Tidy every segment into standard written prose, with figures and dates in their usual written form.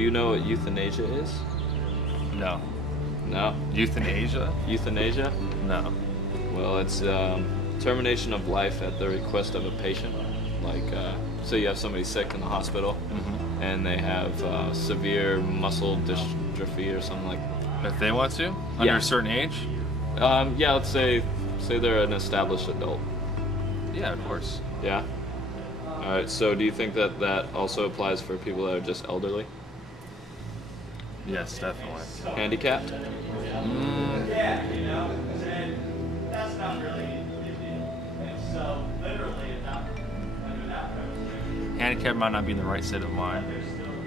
you know what euthanasia is? No. No? Euthanasia? Euthanasia? No. Well, it's termination of life at the request of a patient. Like, say you have somebody sick in the hospital, and they have severe muscle dystrophy or something like that. If they want to? Under a certain age? Yeah, let's say they're an established adult. Yeah, of course. Yeah? Alright, so do you think that that also applies for people that are just elderly? Yes, definitely. Handicapped? Handicap might not be in the right state of mind.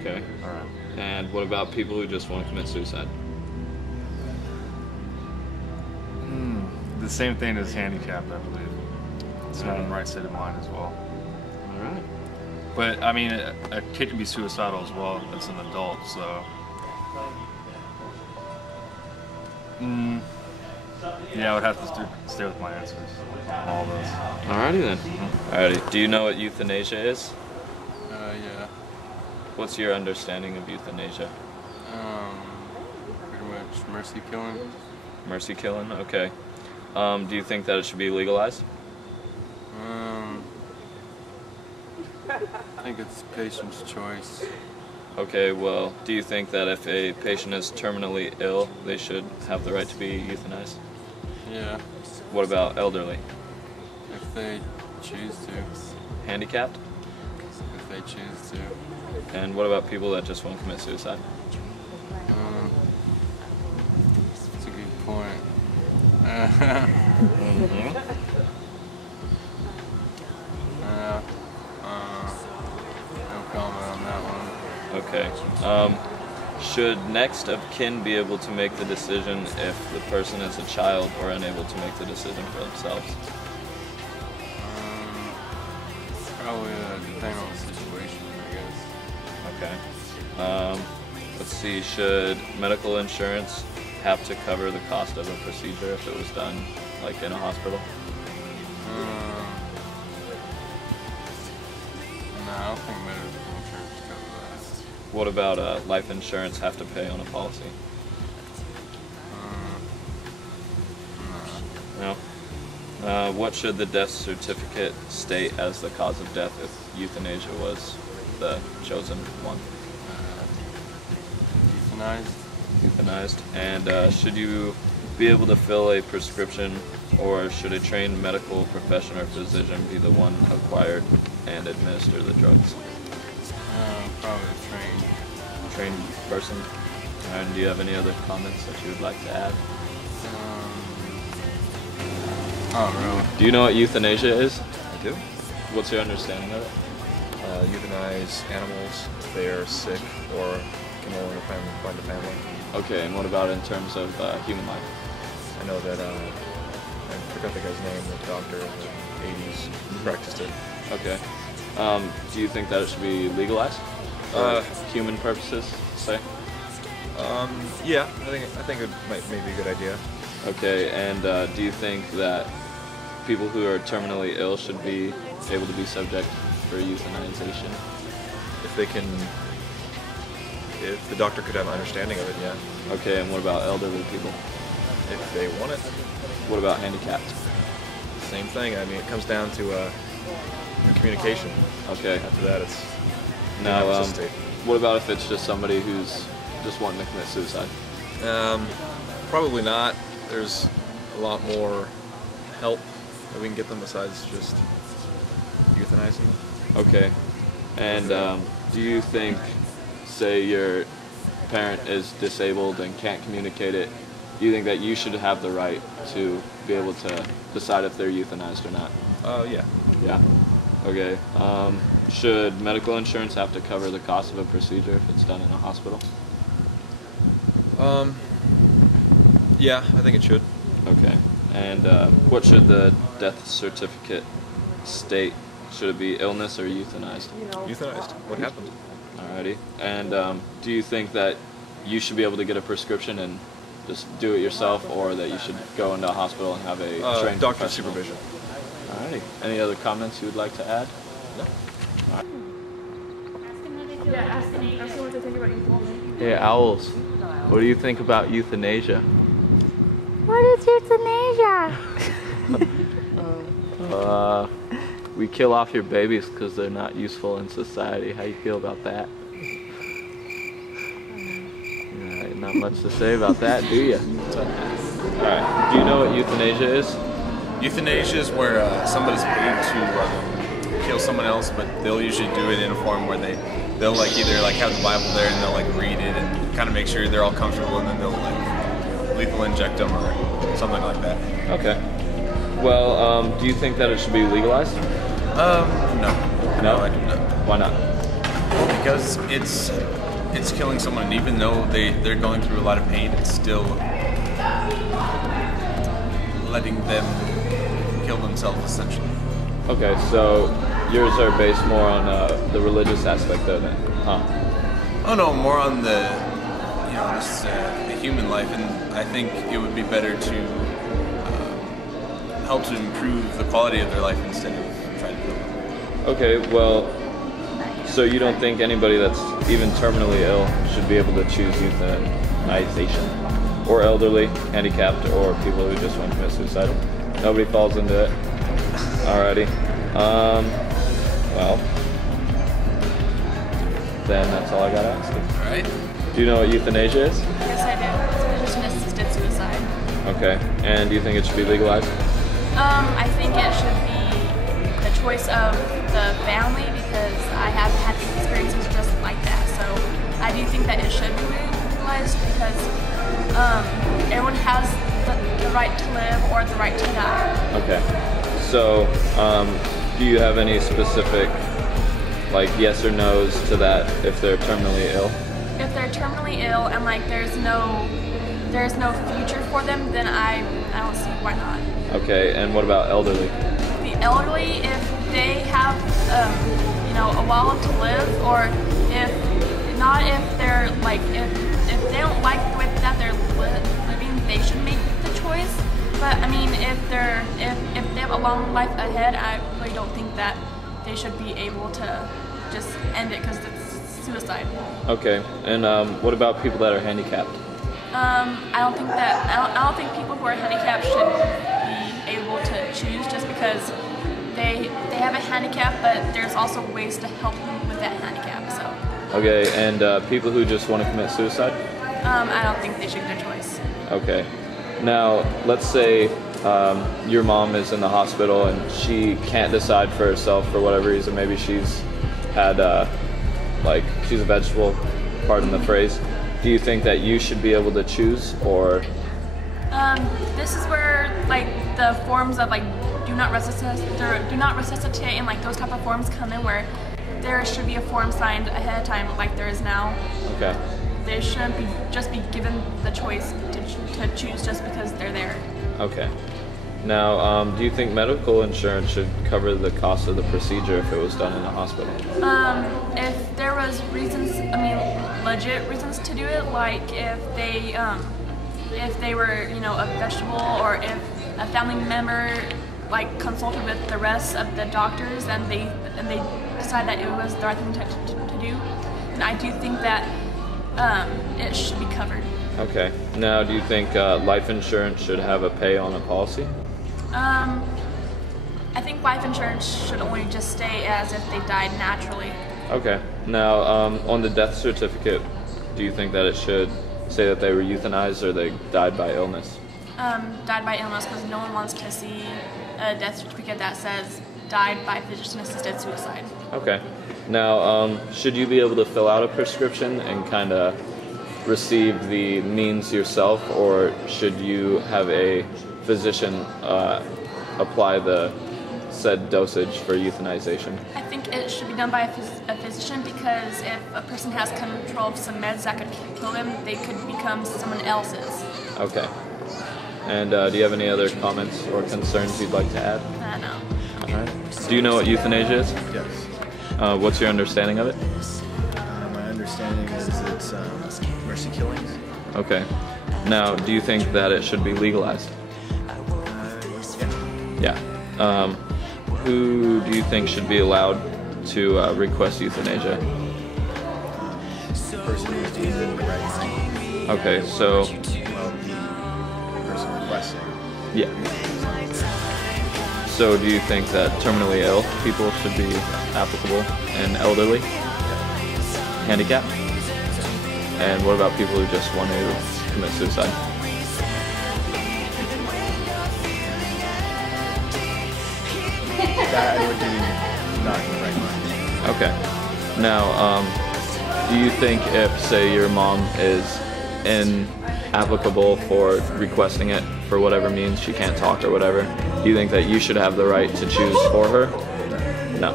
Okay. Alright. And what about people who just want to commit suicide? The same thing as handicapped, I believe. It's not in the right state of mind as well. Alright. But, I mean, a kid can be suicidal as well as an adult, so... Yeah, I would have to stay with my answers. All those. Alrighty then. Alrighty. Do you know what euthanasia is? Yeah. What's your understanding of euthanasia? Pretty much mercy killing. Mercy killing? Okay. Do you think that it should be legalized? I think it's the patient's choice. Okay, well, do you think that if a patient is terminally ill, they should have the right to be euthanized? Yeah, What about elderly? if they choose to. Handicapped? If they choose to. And what about people that just want to commit suicide? That's a good point. No comment on that one. Okay. Should next of kin be able to make the decision if the person is a child or unable to make the decision for themselves? Probably depending on the situation, I guess. Okay. Let's see, should medical insurance have to cover the cost of a procedure if it was done, like, in a hospital? No, I don't think medical insurance covers What about life insurance have to pay on a policy? that. No. What should the death certificate state as the cause of death if euthanasia was the chosen one? Euthanized. Euthanized. And should you be able to fill a prescription, or should a trained medical professional or physician be the one acquired and administer the drugs? Probably trained. Trained person. And do you have any other comments that you would like to add? Oh, really? Do you know what euthanasia is? I do. What's your understanding of it? Euthanize animals if they are sick or can no longer find a family. Okay, and what about in terms of human life? I know that, I forgot the guy's name, the doctor in the 80s practiced it. Okay. Do you think that it should be legalized? For human purposes, say? Yeah, I think it might be a good idea. Okay, and do you think that people who are terminally ill should be able to be subject for euthanization? If the doctor could have an understanding of it, yeah. Okay, and what about elderly people? If they want it, What about handicapped? same thing. I mean, it comes down to communication. Okay. After that, it's Now, necessity. what about if it's just somebody who's just wanting to commit suicide? Probably not. There's a lot more help that we can get them besides just euthanizing them. Okay. And do you think, say your parent is disabled and can't communicate it, do you think that you should have the right to be able to decide if they're euthanized or not? Yeah. Yeah? Okay. Should medical insurance have to cover the cost of a procedure if it's done in a hospital? Yeah, I think it should. Okay. And what should the death certificate state? Should it be illness or euthanized? Euthanized. What happened? Alrighty. And do you think that you should be able to get a prescription and just do it yourself, or that you should go into a hospital and have a trained Doctor professional? supervision. Alrighty. Any other comments you would like to add? No. Yeah, ask me what they think about euthanasia. Hey, Owls, what do you think about euthanasia? What is euthanasia? We kill off your babies because they're not useful in society. How you feel about that? Not much to say about that, do you? Alright, do you know what euthanasia is? Euthanasia is where somebody's paid to kill someone else, but they'll usually do it in a form where they'll like either like have the Bible there and they'll like read it and kind of make sure they're all comfortable, and then they'll like lethal inject them or something like that. Okay. Well, do you think that it should be legalized? No. No? I do not. Why not? Because it's killing someone, and even though they're going through a lot of pain, it's still letting them kill themselves, essentially. Okay, so yours are based more on the religious aspect of it, huh? Oh no, more on the just the human life, and I think it would be better to help to improve the quality of their life instead of trying to kill them. Okay, well, so you don't think anybody that's even terminally ill should be able to choose euthanization? Or elderly, handicapped, or people who just want to commit suicide? Nobody falls into it? Alrighty. Well, then that's all I gotta ask you. Alright. Do you know what euthanasia is? Yes, I do. It's physician-assisted suicide. Okay, and do you think it should be legalized? I think it should be the choice of the family, because I have had experiences just like that. So I do think that it should be legalized, because everyone has the right to live or the right to die. Okay. So, do you have any specific, like, yes or no's to that if they're terminally ill? If they're terminally ill and like there's no future for them, then I don't see why not. Okay, and what about elderly? The elderly, if they have a while to live, or if they're like if they don't like the way that they're living, they should make the choice. But I mean, if they have a long life ahead, I really don't think that they should be able to just end it because it's suicide. Okay, and what about people that are handicapped? I don't think people who are handicapped should be able to choose just because they have a handicap, but there's also ways to help them with that handicap. So. Okay, and people who just want to commit suicide? I don't think they should get a choice. Okay. Now, let's say your mom is in the hospital and she can't decide for herself for whatever reason. Maybe she's had, she's a vegetable, pardon the phrase. Do you think that you should be able to choose, or? This is where, like, the forms of, like, do not resuscitate and, like, those type of forms come in, where there should be a form signed ahead of time, like there is now. Okay. They shouldn't just be given the choice to choose just because they're there. Okay. Now, do you think medical insurance should cover the cost of the procedure if it was done in a hospital? If there was reasons, legit reasons to do it, like if they were, a vegetable, or if a family member like consulted with the rest of the doctors and they decide that it was the right thing to do, and I do think that it should be covered. Okay. Now, do you think life insurance should have a pay on a policy? I think life insurance should only just stay as if they died naturally. Okay. Now, on the death certificate, do you think that it should say that they were euthanized or they died by illness? Died by illness, because no one wants to see a death certificate that says died by physician-assisted suicide. Okay. Now, should you be able to fill out a prescription and kind of receive the means yourself, or should you have a physician apply the said dosage for euthanization? I think it should be done by a physician, because if a person has control of some meds that could kill them, they could become someone else's. Okay. And do you have any other comments or concerns you'd like to add? No. All right. Do you know what euthanasia is? Yes. What's your understanding of it? My understanding is it's mercy killings. Okay. Now, do you think that it should be legalized? Yeah. Yeah. Who do you think should be allowed to request euthanasia? person who's deemed in the right mind. Okay, so Well, the person requesting. yeah. So do you think that terminally ill people should be applicable and elderly, handicapped? And what about people who just want to commit suicide? That would be not in the right mind. Okay. Now, do you think if, say, your mom is inapplicable for requesting it for whatever means, she can't talk or whatever, do you think that you should have the right to choose for her? No.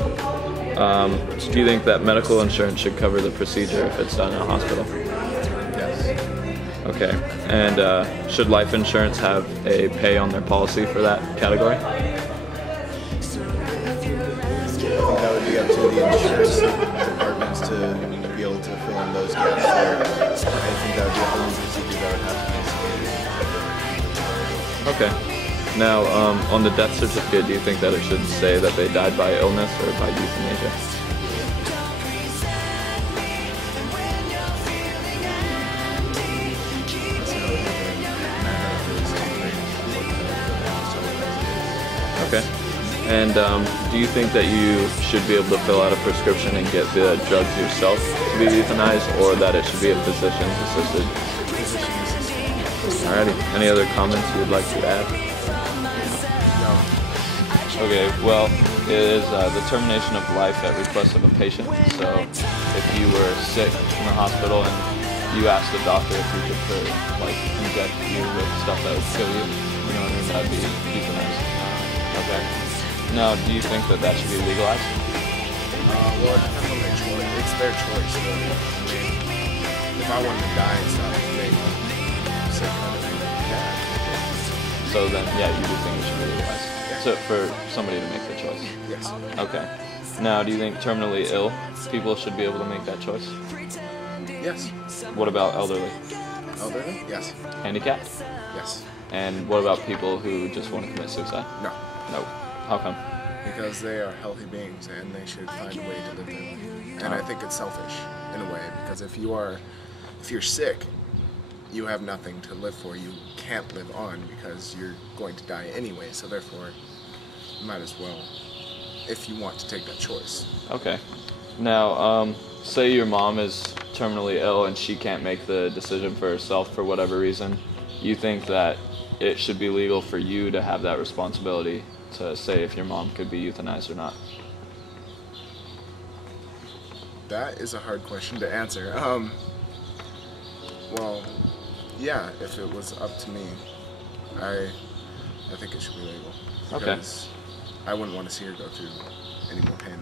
Do you think that medical insurance should cover the procedure if it's done in a hospital? Yes. Okay. And should life insurance have a pay on their policy for that category? That would be up to the insurance departments to be able to fill in those gaps there. I think that would be a whole procedure that would have to be instituted. Okay. Now, on the death certificate, do you think that it should say that they died by illness or by euthanasia? Okay. And do you think that you should be able to fill out a prescription and get the drugs yourself to be euthanized, or that it should be a physician's assisted? Alrighty. Any other comments you would like to add? Okay, well, it is the termination of life at request of a patient. So if you were sick in the hospital and you asked the doctor if he could inject you with stuff that would kill you, you know what I mean, that would be euthanized. Okay. Now, do you think that should be legalized? Well, it depends on their choice. It's their choice. So, I mean, if I wanted to die and stuff, they sick and everything, yeah. So then, yeah, you do think it should be legalized. Yeah. So for somebody to make the choice. Yes. Okay. Now, do you think terminally ill people should be able to make that choice? Yes. What about elderly? Elderly? Yes. Handicapped? Yes. And what about people who just want to commit suicide? No. No. How come? Because they are healthy beings and they should find a way to live their life. And I think it's selfish in a way, because if you're sick, you have nothing to live for. You can't live on because you're going to die anyway. So therefore, you might as well, if you want to take that choice. Okay. Now, say your mom is terminally ill and she can't make the decision for herself for whatever reason. You think that it should be legal for you to have that responsibility to say if your mom could be euthanized or not? That is a hard question to answer. Well, yeah, if it was up to me, I think it should be legal. Okay. Because I wouldn't want to see her go through any more pain.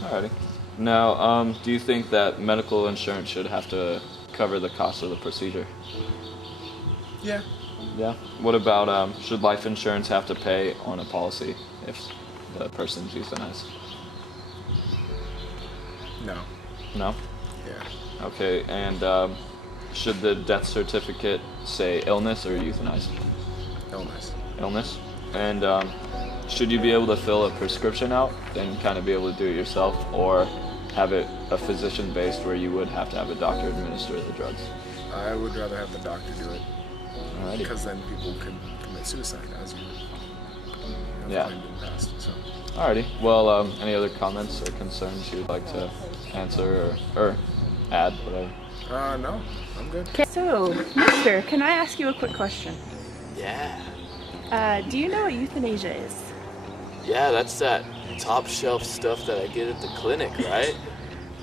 Alrighty. Now, do you think that medical insurance should have to cover the cost of the procedure? Yeah. Yeah. What about, should life insurance have to pay on a policy if the person's euthanized? No. No? Yeah. Okay, and should the death certificate say illness or euthanized? Illness. Illness. And should you be able to fill a prescription out and kind of be able to do it yourself, or have it a physician-based where you would have to have a doctor administer the drugs? I would rather have the doctor do it. Alrighty. Because then people could commit suicide, as you have claimed in the past. So. Alrighty. Well, any other comments or concerns you would like to answer or add, whatever? No, I'm good. Okay, so, mister, can I ask you a quick question? Yeah. Do you know what euthanasia is? Yeah, that's that top shelf stuff that I get at the clinic, right?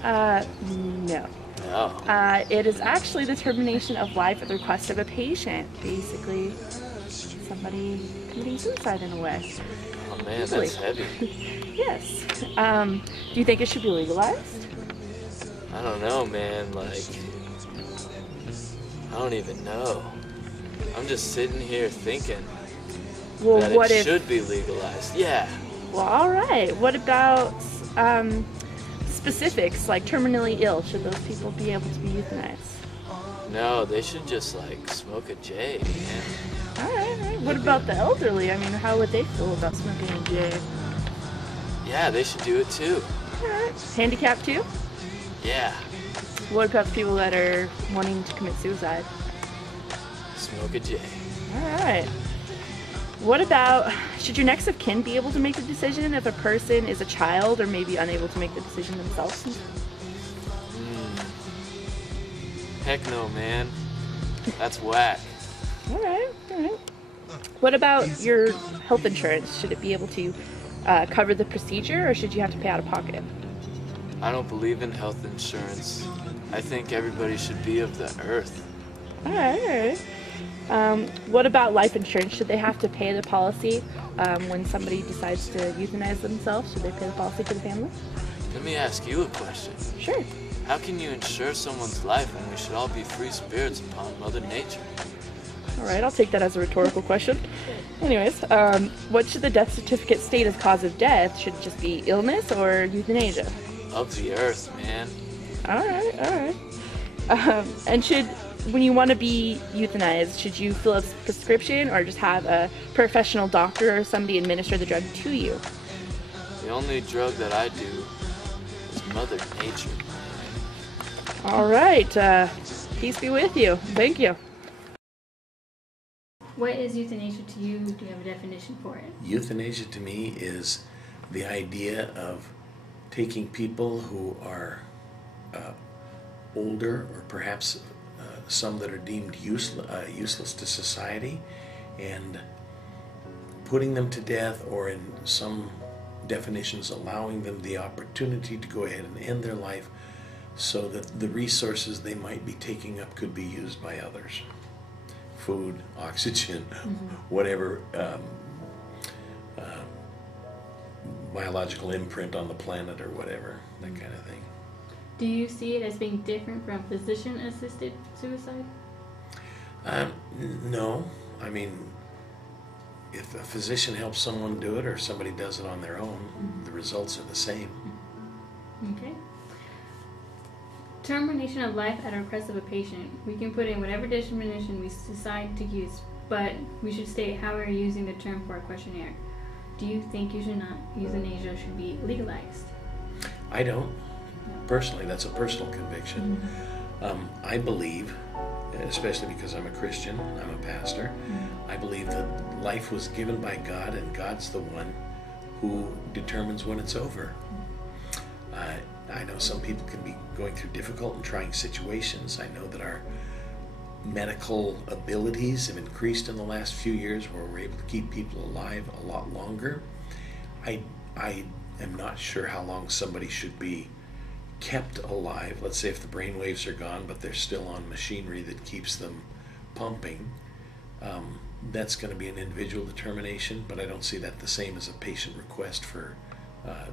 No. No. It is actually the termination of life at the request of a patient. Basically, somebody committing suicide in a way. Oh man, Usually. that's heavy. Yes. Do you think it should be legalized? I don't know, man, like, I don't even know. I'm just sitting here thinking Well, that what it if... should be legalized. Yeah. Well, alright. What about, specifics, like terminally ill? Should those people be able to be euthanized? No, they should just, like, smoke a J, man. Alright. What about the elderly? I mean, how would they feel about smoking a J? Yeah, they should do it too. Alright. Handicap too? Yeah. What about the people that are wanting to commit suicide? Smoke a J. Alright. What about, should your next of kin be able to make the decision if a person is a child or maybe unable to make the decision themselves? Heck no, man. That's whack. Alright. What about your health insurance? Should it be able to cover the procedure or should you have to pay out of pocket? I don't believe in health insurance. I think everybody should be of the earth. Alright. What about life insurance? Should they have to pay the policy when somebody decides to euthanize themselves? Should they pay the policy for the family? Let me ask you a question. Sure. How can you insure someone's life when we should all be free spirits upon Mother Nature? Alright, I'll take that as a rhetorical question. Anyways, what should the death certificate state as cause of death? Should it just be illness or euthanasia? Of the earth, man. Alright. And when you want to be euthanized, should you fill a prescription or just have a professional doctor or somebody administer the drug to you? The only drug that I do is Mother Nature. Alright, peace be with you. Thank you. What is euthanasia to you? Do you have a definition for it? Euthanasia to me is the idea of taking people who are older or perhaps some that are deemed useless to society and putting them to death, or in some definitions allowing them the opportunity to go ahead and end their life so that the resources they might be taking up could be used by others. Food, oxygen, whatever biological imprint on the planet or whatever, that kind of thing. Do you see it as being different from physician-assisted suicide? No. I mean, if a physician helps someone do it or somebody does it on their own, the results are the same. Okay. Termination of life at a request of a patient. We can put in whatever definition we decide to use, but we should state how we're using the term for a questionnaire. Do you think euthanasia should be legalized? I don't. Personally, that's a personal conviction. I believe, especially because I'm a Christian, I'm a pastor, I believe that life was given by God and God's the one who determines when it's over. I know some people can be going through difficult and trying situations. I know that our medical abilities have increased in the last few years where we're able to keep people alive a lot longer. I am not sure how long somebody should be kept alive. Let's say if the brain waves are gone but they're still on machinery that keeps them pumping, that's going to be an individual determination, but I don't see that the same as a patient request for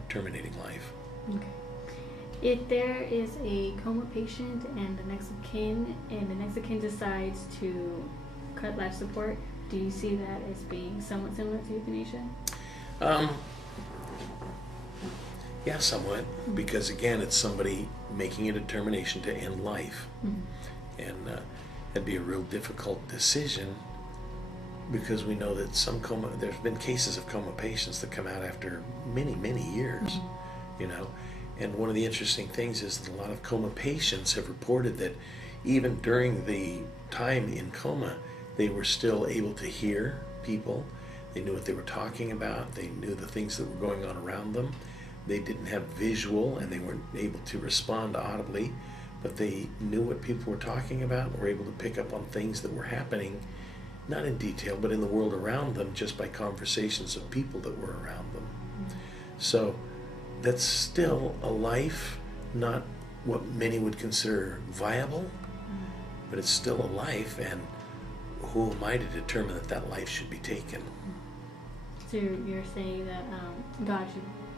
terminating life. Okay. If there is a coma patient and the next of kin decides to cut life support, do you see that as being somewhat similar to euthanasia? Yeah, somewhat, because again, it's somebody making a determination to end life. And that'd be a real difficult decision because we know that there's been cases of coma patients that come out after many, many years, you know. And one of the interesting things is that a lot of coma patients have reported that even during the time in coma, they were still able to hear people. They knew what they were talking about. They knew the things that were going on around them. They didn't have visual and they weren't able to respond audibly, but they knew what people were talking about and were able to pick up on things that were happening, not in detail, but in the world around them just by conversations of people that were around them. So that's still a life, not what many would consider viable, but it's still a life, and who am I to determine that that life should be taken? So you're saying that God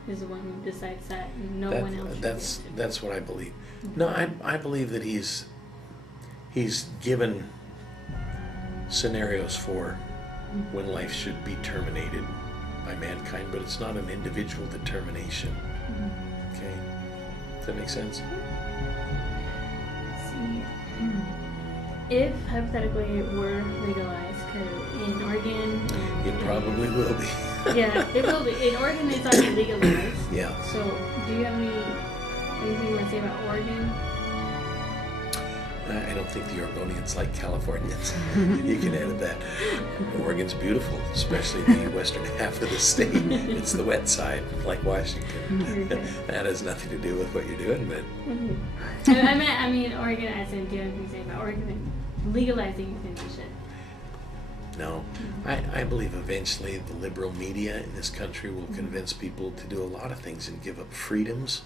is the one who decides that no one else should. That's what I believe. No, I believe that he's given scenarios for when life should be terminated by mankind, but it's not an individual determination. Okay, does that make sense? If hypothetically it were legalized, in Oregon, it probably will be. Yeah, it will be. In Oregon, it's already legalized. Yeah. So, do you have anything you want to say about Oregon? I don't think the Oregonians like Californians. You can edit that. Oregon's beautiful, especially the western half of the state. It's the wet side, like Washington. That has nothing to do with what you're doing, but... I mean, Oregon, as in, do you have anything to say about Oregon legalizing euthanasia? No. I believe eventually the liberal media in this country will convince people to do a lot of things and give up freedoms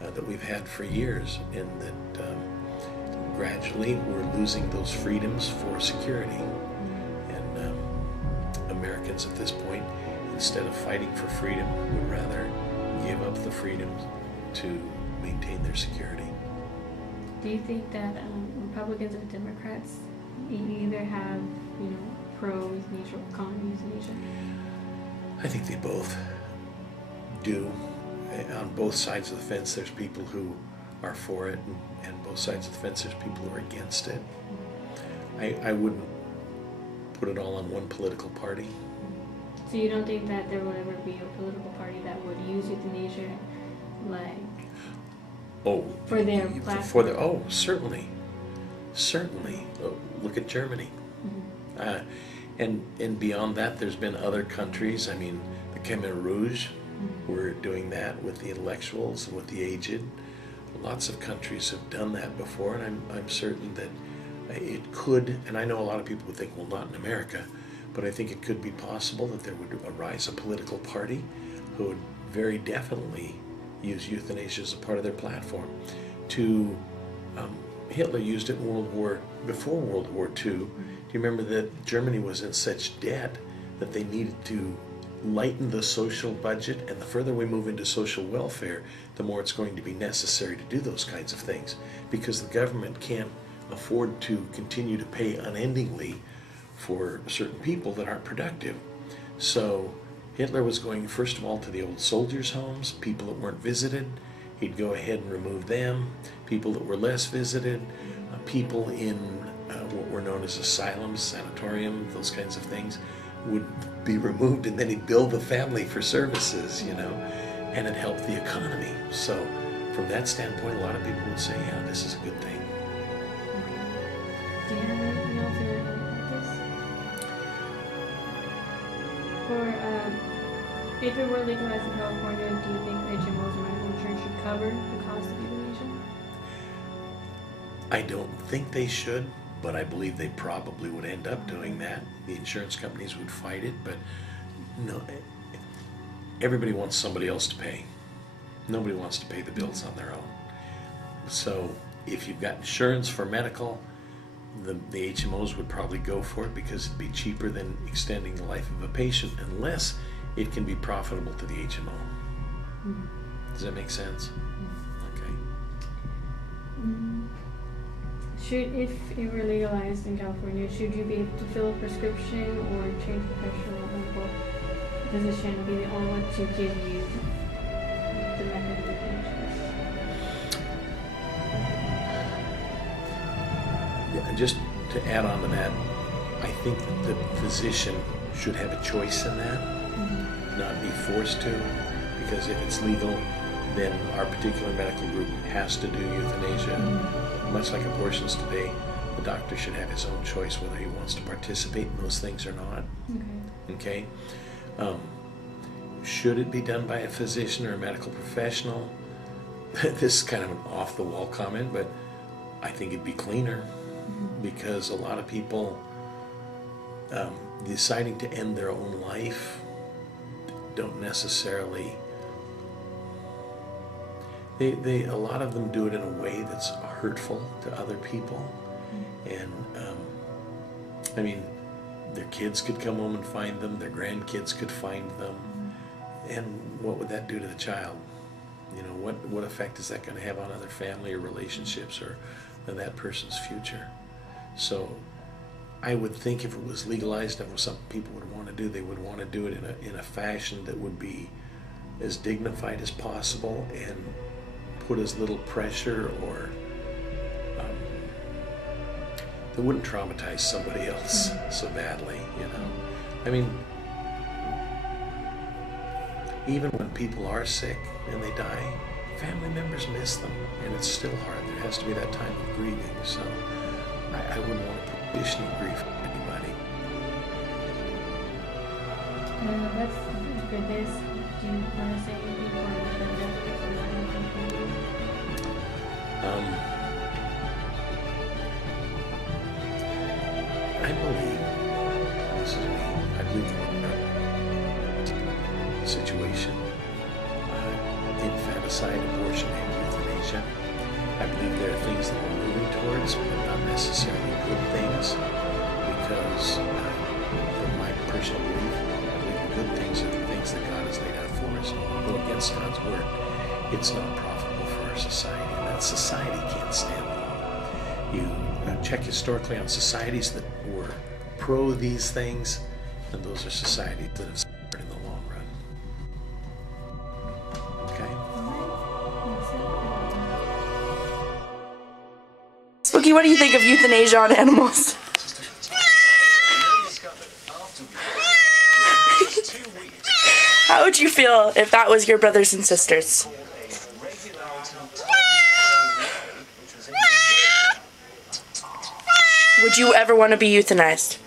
that we've had for years, and that gradually we're losing those freedoms for security. And Americans at this point, instead of fighting for freedom, would rather give up the freedoms to maintain their security. Do you think that Republicans or Democrats either have, pro-euthanasia or con-euthanasia? I think they both do. On both sides of the fence, there's people who are for it, and both sides of the fence, there's people who are against it. I wouldn't put it all on one political party. So you don't think that there will ever be a political party that would use euthanasia, like, for their platform? Certainly. Look at Germany. And beyond that, there's been other countries. I mean, the Khmer Rouge were doing that with the intellectuals and with the aged. Lots of countries have done that before, and I'm certain that it could, and I know a lot of people would think, well, not in America, but I think it could be possible that there would arise a political party who would very definitely use euthanasia as a part of their platform. Hitler used it before World War II. Do you remember that Germany was in such debt that they needed to lighten the social budget, and the further we move into social welfare, the more it's going to be necessary to do those kinds of things, because the government can't afford to continue to pay unendingly for certain people that aren't productive. So Hitler was going, first of all, to the old soldiers' homes, people that weren't visited. He'd go ahead and remove them. People that were less visited, people in what were known as asylums, sanatorium, those kinds of things, would be removed, and then he'd bill the family for services, and it helped the economy. So from that standpoint, a lot of people would say, yeah, this is a good thing. Do you have anything else to add about this? If it were legalized in California, do you think HMOs and medical insurance should cover the cost of euthanasia? I don't think they should, but I believe they probably would end up doing that. The insurance companies would fight it, but no, everybody wants somebody else to pay. Nobody wants to pay the bills on their own. So if you've got insurance for medical, the HMOs would probably go for it, because it'd be cheaper than extending the life of a patient, unless it can be profitable to the HMO. Does that make sense? Okay. If it were legalized in California, should you be able to fill a prescription or change professional medical physician be the only one to give you the method of euthanasia? Yeah, and just to add on to that, I think that the physician should have a choice in that, not be forced to, because if it's legal, then our particular medical group has to do euthanasia. Much like abortions today, the doctor should have his own choice whether he wants to participate in those things or not. Okay? Should it be done by a physician or a medical professional? This is kind of an off-the-wall comment, but I think it'd be cleaner, because a lot of people deciding to end their own life don't necessarily... A lot of them do it in a way that's hurtful to other people. And I mean, their kids could come home and find them, their grandkids could find them, and what would that do to the child? What effect is that going to have on other family or relationships, or that person's future? So I would think if it was legalized, that was something people would want to do. They would want to do it in a fashion that would be as dignified as possible and put as little pressure, or that wouldn't traumatize somebody else so badly, I mean, even when people are sick and they die, family members miss them, and it's still hard. There has to be that time of grieving, so I wouldn't want to put additional grief on anybody. That's for this. Do you want to say anything for the members or anything for you? I believe, this is me, I believe the situation, infanticide, abortion, and euthanasia, I believe there are things that we're moving towards, but not necessarily good things, because from my personal belief, I believe the good things are the things that God has laid out for us. And when we go against God's word, it's not profitable for our society, and that society can't stand long. You check historically on societies that were pro these things, and those are societies that have suffered in the long run. Okay? Spooky, what do you think of euthanasia on animals? How would you feel if that was your brothers and sisters? Would you ever want to be euthanized?